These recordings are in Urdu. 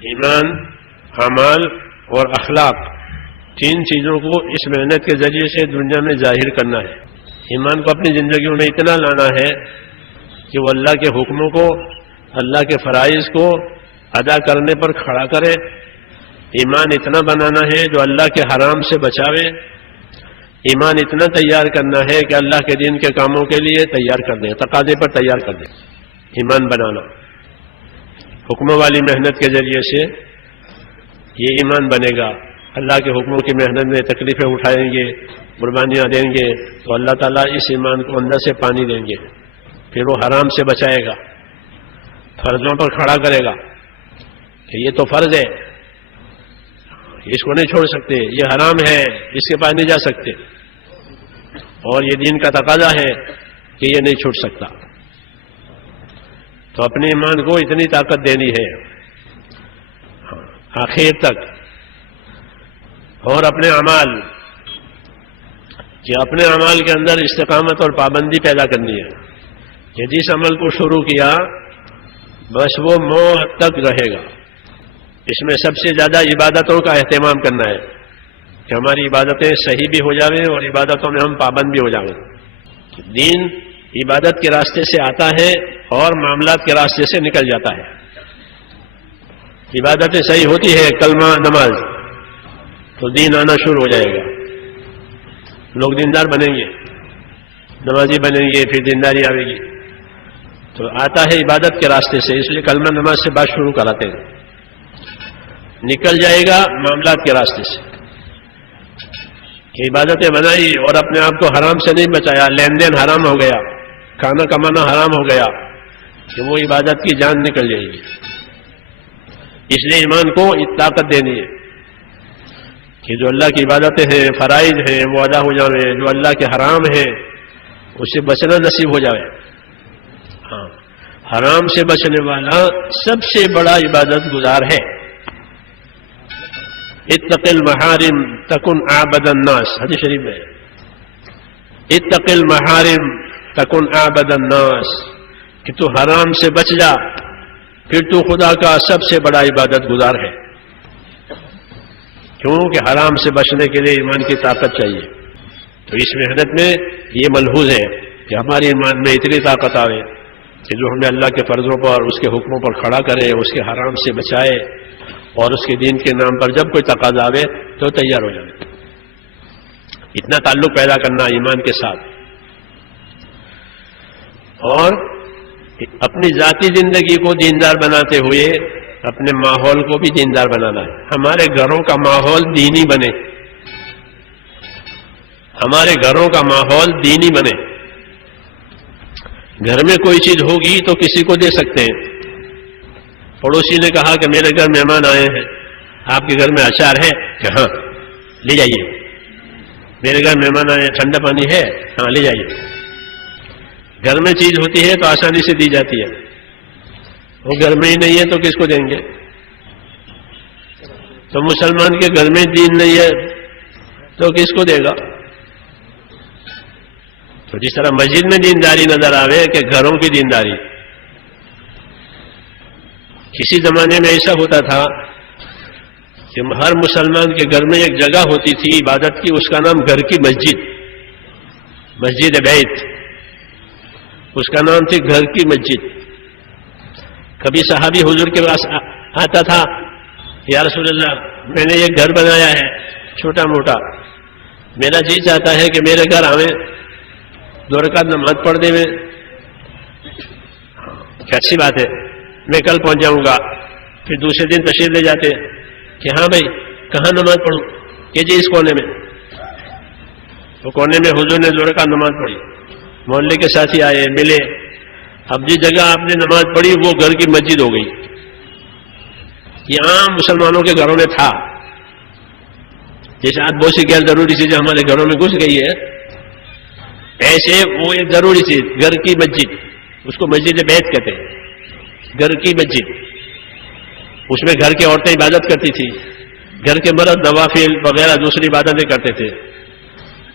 ایمان، اعمال اور اخلاق، تین چیزوں کو اس محنت کے ذریعے سے دنیا میں ظاہر کرنا ہے۔ ایمان کو اپنی زندگیوں میں اتنا لانا ہے کہ وہ اللہ کے حکموں کو، اللہ کے فرائض کو ادا کرنے پر کھڑا کرے۔ ایمان اتنا بنانا ہے جو اللہ کے حرام سے بچاوے۔ ایمان اتنا تیار کرنا ہے کہ اللہ کے دین کے کاموں کے لیے تیار کر دیں، تقاضے پر تیار کر دیں۔ ایمان بنانا حکموں والی محنت کے ذریعے سے یہ ایمان بنے گا۔ اللہ کے حکموں کی محنت میں تکلیفیں اٹھائیں گے، قربانیاں دیں گے تو اللہ تعالیٰ اس ایمان کو اندر سے پانی دیں گے، پھر وہ حرام سے بچائے گا، فرضوں پر کھڑا کرے گا کہ یہ تو فرض ہے، اس کو نہیں چھوڑ سکتے، یہ حرام ہے، اس کے پاس نہیں جا سکتے، اور یہ دین کا تقاضا ہے کہ یہ نہیں چھوٹ سکتا۔ تو اپنے ایمان کو اتنی طاقت دینی ہے آخر تک، اور اپنے اعمال کہ اپنے اعمال کے اندر استقامت اور پابندی پیدا کرنی ہے کہ جس عمل کو شروع کیا بس وہ موت تک رہے گا۔ اس میں سب سے زیادہ عبادتوں کا اہتمام کرنا ہے کہ ہماری عبادتیں صحیح بھی ہو جاویں اور عبادتوں میں ہم پابند بھی ہو جاویں۔ دین عبادت کے راستے سے آتا ہے اور معاملات کے راستے سے نکل جاتا ہے۔ عبادتیں صحیح ہوتی ہے، کلمہ، نماز، تو دین آنا شروع ہو جائے گا، لوگ دیندار بنیں گے، نمازی بنیں گے، پھر دینداری آئے گی۔ تو آتا ہے عبادت کے راستے سے، اس لیے کلمہ نماز سے بات شروع کراتے ہیں۔ نکل جائے گا معاملات کے راستے سے کہ عبادتیں بنائی اور اپنے آپ کو حرام سے نہیں بچایا، لین دین حرام ہو گیا، کھانا کمانا حرام ہو گیا، کہ وہ عبادت کی جان نکل جائے گی۔ اس لیے ایمان کو طاقت دینی ہے کہ جو اللہ کی عبادتیں ہیں، فرائض ہیں، وہ ادا ہو جاویں، جو اللہ کے حرام ہیں اس سے بچنا نصیب ہو جائے۔ ہاں، حرام سے بچنے والا سب سے بڑا عبادت گزار ہے۔ اتق المحارم تکن اعبد الناس، حدیث شریف میں اتق المحارم تکن اعبد الناس، کہ تو حرام سے بچ جا پھر تو خدا کا سب سے بڑا عبادت گزار ہے۔ کیونکہ حرام سے بچنے کے لیے ایمان کی طاقت چاہیے۔ تو اس محنت میں یہ ملحوظ ہے کہ ہماری ایمان میں اتنی طاقت آئے کہ جو ہمیں اللہ کے فرضوں پر، اس کے حکموں پر کھڑا کرے، اس کے حرام سے بچائے، اور اس کے دین کے نام پر جب کوئی تقاضا آئے تو تیار ہو جائے۔ اتنا تعلق پیدا کرنا ایمان کے ساتھ، اور اپنی ذاتی زندگی کو دیندار بناتے ہوئے اپنے ماحول کو بھی دیندار بنانا ہے۔ ہمارے گھروں کا ماحول دینی بنے، ہمارے گھروں کا ماحول دینی بنے۔ گھر میں کوئی چیز ہوگی تو کسی کو دے سکتے ہیں۔ پڑوسی نے کہا کہ میرے گھر مہمان آئے ہیں، آپ کے گھر میں اچار ہے؟ کہ ہاں، لے جائیے۔ میرے گھر مہمان آئے ہیں، ٹھنڈا پانی ہے؟ ہاں، لے جائیے۔ گھر میں چیز ہوتی ہے تو آسانی سے دی جاتی ہے، وہ گھر میں ہی نہیں ہے تو کس کو دیں گے؟ تو مسلمان کے گھر میں دین نہیں ہے تو کس کو دے گا؟ تو جس طرح مسجد میں دینداری نظر آوے کہ گھروں کی دینداری، کسی زمانے میں ایسا ہوتا تھا کہ ہر مسلمان کے گھر میں ایک جگہ ہوتی تھی عبادت کی، اس کا نام گھر کی مسجد، مسجد بیت، اس کا نام تھی گھر کی مسجد۔ کبھی صحابی حضور کے پاس آتا تھا، یا رسول اللہ میں نے ایک گھر بنایا ہے چھوٹا موٹا، میرا جی چاہتا ہے کہ میرے گھر آویں، 2 رکعت نماز پڑھ دیں، اچھی بات ہے، میں کل پہنچ جاؤں گا۔ پھر دوسرے دن تشریف لے جاتے کہ ہاں بھائی کہاں نماز پڑھوں؟ کہ جی اس کونے میں۔ تو کونے میں حضور نے 2 رکعت نماز پڑھی، محلے کے ساتھی آئے، ملے، اب جس جگہ آپ نے نماز پڑھی وہ گھر کی مسجد ہو گئی۔ یہ عام مسلمانوں کے گھروں میں تھا، جیسے آج بہت سی غیر ضروری چیزیں ہمارے گھروں میں گھس گئی ہے، ایسے وہ ایک ضروری چیز گھر کی مسجد، اس کو مسجد بیت کہتے ہیں، گھر کی مسجد۔ اس میں گھر کی عورتیں عبادت کرتی تھی، گھر کے مرد نوافل وغیرہ دوسری عبادتیں کرتے تھے،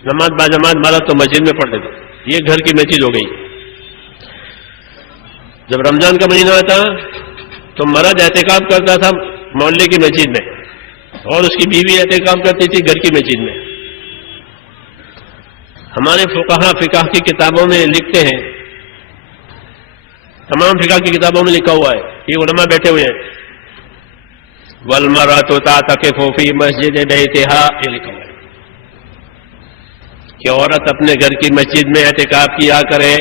نماز باجماعت مرد تو مسجد میں پڑھتے تھے، یہ گھر کی مسجد ہو گئی۔ جب رمضان کا مہینہ آتا تو مرد اعتکاف کرتا تھا محلے کی مسجد میں، اور اس کی بیوی اعتکاف کرتی تھی گھر کی مسجد میں۔ ہمارے فقہا فقہ کی کتابوں میں لکھتے ہیں، تمام فقہ کی کتابوں میں لکھا ہوا ہے، یہ علماء بیٹھے ہوئے ہیں، وَالْمَرْأَةُ تَعْتَكِفُ فِي مَسْجِدِ بَيْتِهَا، یہ لکھا ہوا ہے کہ عورت اپنے گھر کی مسجد میں اعتکاف کیا کرے۔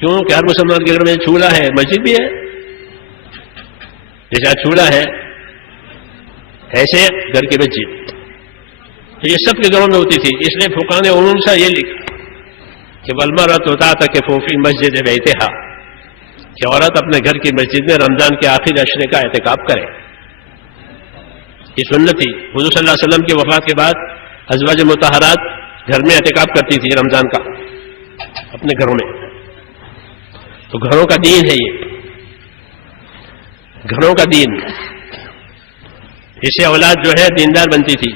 کیوں کہ ہر مسلمان کے گھر میں چولہا ہے، مسجد بھی ہے، جیسا چولہا ہے ایسے گھر کی مسجد، تو یہ سب کے گھروں میں ہوتی تھی، اس لیے فقہاء نے عموم سے یہ لکھا کہ وَالْمَرْأَةُ تَعْتَكِفُ فِي مَسْجِدِ بَيْتِهَا، کہ عورت اپنے گھر کی مسجد میں رمضان کے آخری عشرے کا اعتکاف کرے۔ یہ سنت تھی، حضور صلی اللہ علیہ وسلم کی وفات کے بعد ازواج مطہرات گھر میں اعتکاف کرتی تھی رمضان کا اپنے گھروں میں۔ تو گھروں کا دین ہے یہ، گھروں کا دین، اسے اولاد جو ہے دیندار بنتی تھی،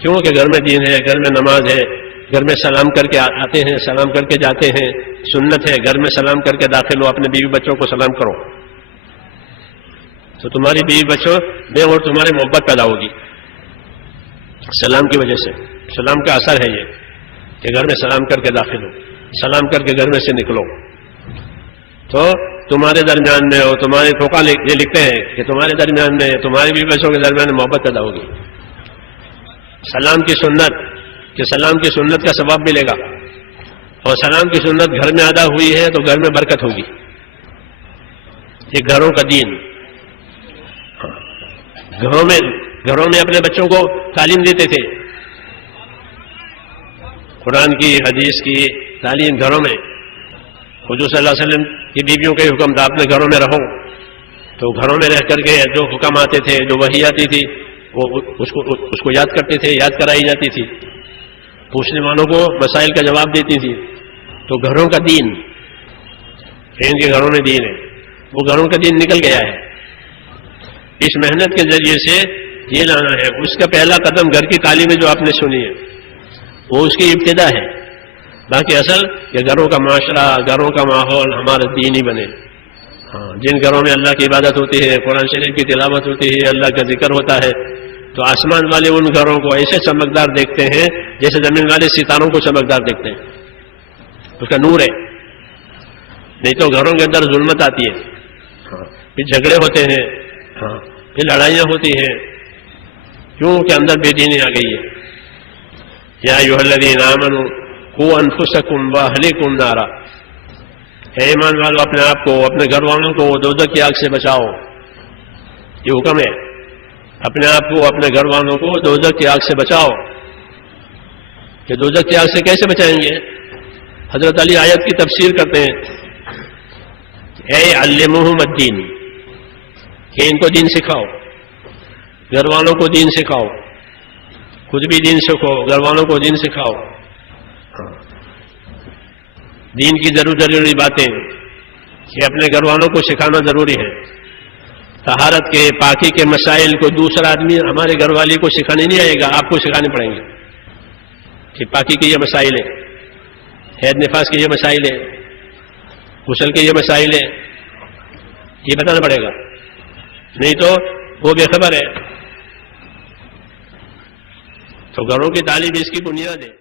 کیونکہ گھر میں دین ہے، گھر میں نماز ہے، گھر میں سلام کر کے آتے ہیں، سلام کر کے جاتے ہیں، سنت ہے گھر میں سلام کر کے داخل ہو، اپنے بیوی بچوں کو سلام کرو، تو تمہاری بیوی بچوں میں اور تمہاری محبت پیدا ہوگی سلام کی وجہ سے۔ سلام کا اثر ہے یہ کہ گھر میں سلام کر کے داخل ہو، سلام کر کے گھر میں سے نکلو، تو تمہارے درمیان میں اور تمہارے فقہاء یہ لکھتے ہیں کہ تمہارے درمیان میں، تمہاری بیوی بچوں کے درمیان محبت پیدا ہوگی۔ سلام کی سنت، کہ سلام کی سنت کا ثواب ملے گا، اور سلام کی سنت گھر میں ادا ہوئی ہے تو گھر میں برکت ہوگی، یہ گھروں کا دین۔ گھروں میں اپنے بچوں کو تعلیم دیتے تھے، قرآن کی حدیث کی تعلیم گھروں میں۔ حضور صلی اللہ علیہ وسلم کی بیویوں کا حکم تھا اپنے گھروں میں رہو، تو گھروں میں رہ کر کے جو حکم آتے تھے، جو وحی آتی تھی، وہ اس کو یاد کرتے تھے، یاد کرائی جاتی تھی، پوچھنے والوں کو مسائل کا جواب دیتی تھی۔ تو گھروں کا دین، ان کے گھروں میں دین ہے، وہ گھروں کا دین نکل گیا ہے۔ اس محنت کے ذریعے سے یہ لانا ہے، اس کا پہلا قدم گھر کی تعلیم جو آپ نے سنی ہے وہ اس کی ابتدا ہے، باقی اصل کہ گھروں کا معاشرہ، گھروں کا ماحول ہمارا دین ہی بنے۔ ہاں، جن گھروں میں اللہ کی عبادت ہوتی ہے، قرآن شریف کی تلاوت ہوتی ہے، اللہ کا ذکر ہوتا ہے، تو آسمان والے ان گھروں کو ایسے چمکدار دیکھتے ہیں جیسے زمین والے ستاروں کو چمکدار دیکھتے ہیں، اس کا نور ہے۔ نہیں تو گھروں کے اندر ظلمت آتی ہے، ہاں، پھر جھگڑے ہوتے ہیں، ہاں، پھر لڑائیاں ہوتی ہیں، کیونکہ اندر بے دینی آ گئی ہے۔ یا ایھا الذین آمنوا قوا انفسکم واہلیکم نارا، اے ایمان والو اپنے آپ کو، اپنے گھر والوں کو دوزخ کی آگ سے بچاؤ، یہ حکم ہے، اپنے آپ کو، اپنے گھر والوں کو دوزخ کی آگ سے بچاؤ۔ کہ دوزخ کی آگ سے کیسے بچائیں گے؟ حضرت علی آیت کی تفسیر کرتے ہیں، اے علمہم الدین، کہ ان کو دین سکھاؤ، گھر والوں کو دین سکھاؤ، خود بھی دین سیکھو، گھر والوں کو دین سکھاؤ۔ دین کی ضروری باتیں کہ اپنے گھر والوں کو سکھانا ضروری ہے۔ طہارت کے، پاکی کے مسائل کو دوسرا آدمی ہمارے گھر والے کو سکھانے نہیں آئے گا، آپ کو سکھانے پڑیں گے کہ پاکی کے یہ مسائل ہیں، حید نفاس کے یہ مسائل ہیں، غسل کے یہ مسائل ہیں، یہ بتانا پڑے گا، نہیں تو وہ بے خبر ہے۔ تو گھروں کی تعلیم اس کی بنیاد ہے۔